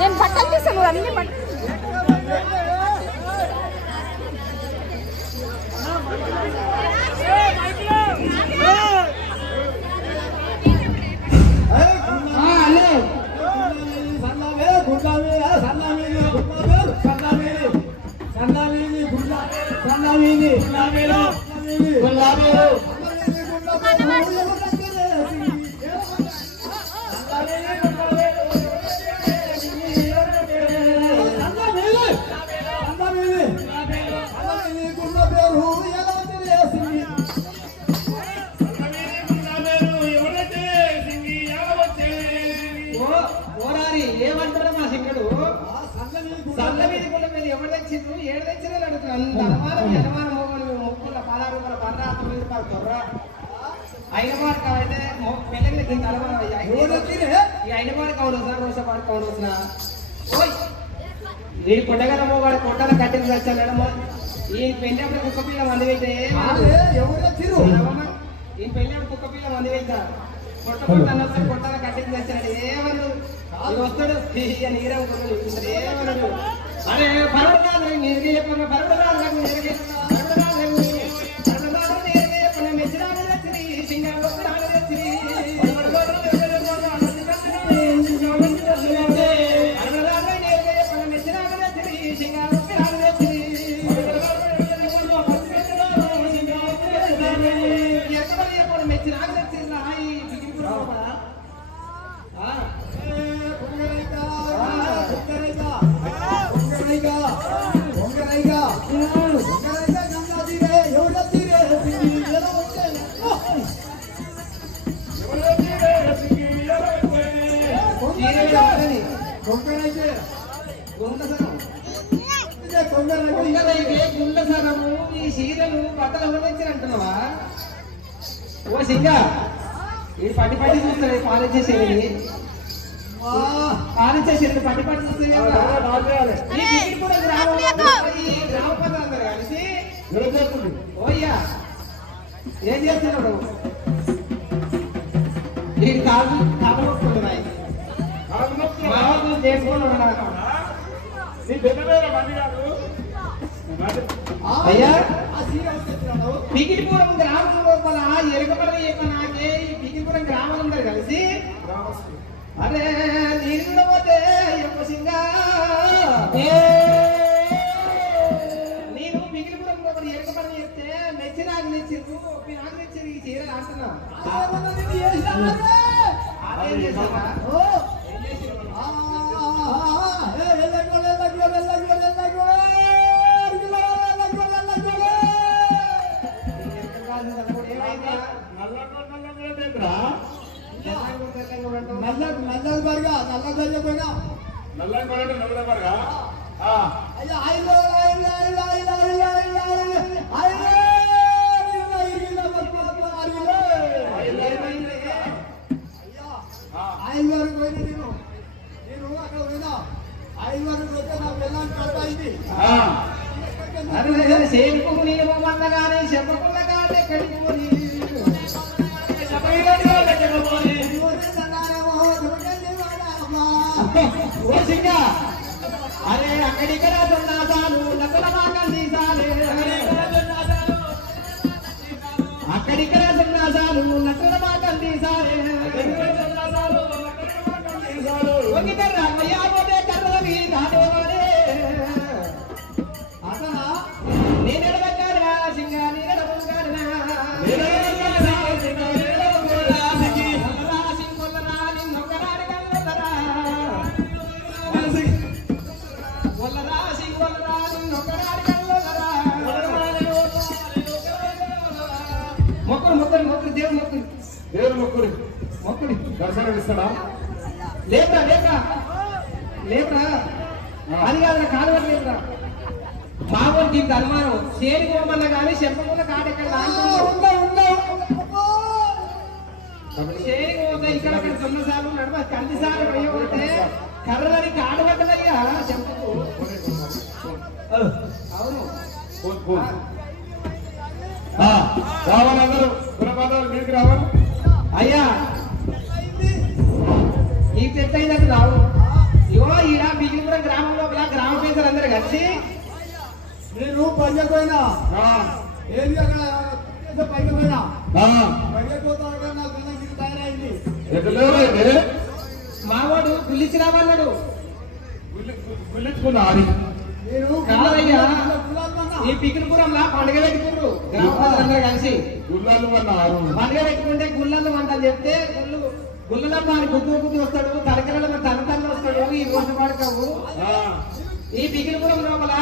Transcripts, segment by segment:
నేను పక్కన తీసాను అన్ని పక్క ఏమంటారు మా శంకడు సల్ల మీద గుండ మీద ఎవరు తెచ్చిండ్రు ఏడు తెచ్చినా అడుగుతున్నాను మొక్కుల 16 రూపాయల బర్ర 9 రూపాయల తొర్ర అయిన పాటు అయితే పెళ్ళకి దీనికి అలవాటు ఈ అయిన పాటు కావడం సార్ రోజు పాటు కావడం వీడి కొట్టగల వాడు కొట్టాల కట్టిన వచ్చాడమ్మా ఈ పెళ్ళప్పుడు కుక్క పిల్ల మంది అయితే ఈ పెళ్ళప్పుడు కుక్క పిల్ల మంది అయితే కొట్టకొట్ట కొట్టాల కట్టిన వచ్చాడు ఏమన్నా వస్తాడు నీరం ఏమన్నాడు అరే పర్వతాలు నీరుగా చెప్పిన పర్వతాలు గుండసరము ఈ చీరలు బట్టలు ఎవరు తెచ్చారు అంటున్నావా ఓ సింగా ఈ పట్టి పట్టి చూస్తాడు పాలించేసేది పాలించేసేది పట్టి పట్టి చూస్తుంది గ్రామ పదాలు కలిసి ఓయ్యా ఏం చేస్తున్నాడు నీకు కాదు కాపలున్నాయి చేసుకున్నాడు అయ్యా పిగిలిపురం గ్రామం లోపల ఎరగపడ నాకే ఈ పిగిలిపురం గ్రామం అందరు కలిసి అరే నీరు పోతే సింగా నేను పిగిలిపురం లోపల ఎరగపడ చెప్తే మెచ్చి నాకు తెచ్చిర్రు నాకు తెచ్చారు ఈ చీరలు అంటున్నా సేపు నేను పోమన్నగానే చెప్పకున్నగానే కడిపోయి అరే అక్కడిక్కడ దున్నాసాలు నకల మాటలు తీసాలే అక్కడిక్కడ దున్నాసాలు నకల మాటలు తీసాలే ఒల్లరా సింగొల్లరా నిన్నొక్కడాడి కల్లొల్లరా మొక్కుడు దేవుడు మొక్కుడు దర్శనం ఇస్తాడా? లేపరా అది కాదు కాలువలు లేపరా మామూలు దీనికి అనుమానం చేరి పోమన్నా కానీ చెప్పకుండా కాడెక్కడ చేరి పోతే ఇక్కడ 9 సార్లు నడవ 10 సార్లు పోయబోతే కర్రలని కాడబట్టదయ్యా చెప్పుకు అవును రావాలందరూ పురపాదాలు మీకు రావాలి. అయ్యా ఈ చెట్టు అయినట్టు రావు ఇవో ఈడ బిగిలిపురం గ్రామం లోపల గ్రామ పెద్దలు అందరూ కలిసి నేను పైకపోయినా ఏది పైకపోయినా పైకపోతా నాకు తయారైంది. మావాడు గుల్లిచ్చి రామన్నాడు గుల్లించుకున్నారు. కాదయ్యా ఈ పికిలిపురంలా పండుగ పెట్టుకున్నారు గ్రామ పెద్దలందరూ కలిసి పండుగ పెట్టుకుంటే గుళ్ళల్లో వంటలు చెప్తే గుళ్ళలో వారి గుద్దు వస్తాడు తలకలలో తన వస్తాడు ఈ రోజు పడతావు ఈ పికిలిపురం లోపల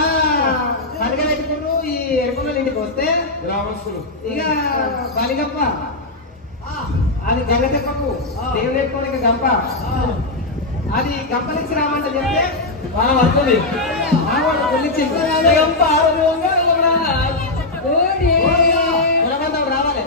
పండుగ పెట్టుకున్నారు ఈ ఎరుకుల ఇంటికి వస్తే గ్రామస్తులు ఇక బలిగప్ప అది గంగతెప్పకు దేవుడు పెట్టుకోని గంప అది గంపలిచ్చి రామంట చెప్తే మనం అనుకుంది మావాడు గుల్లిచ్చి గంప రావాలి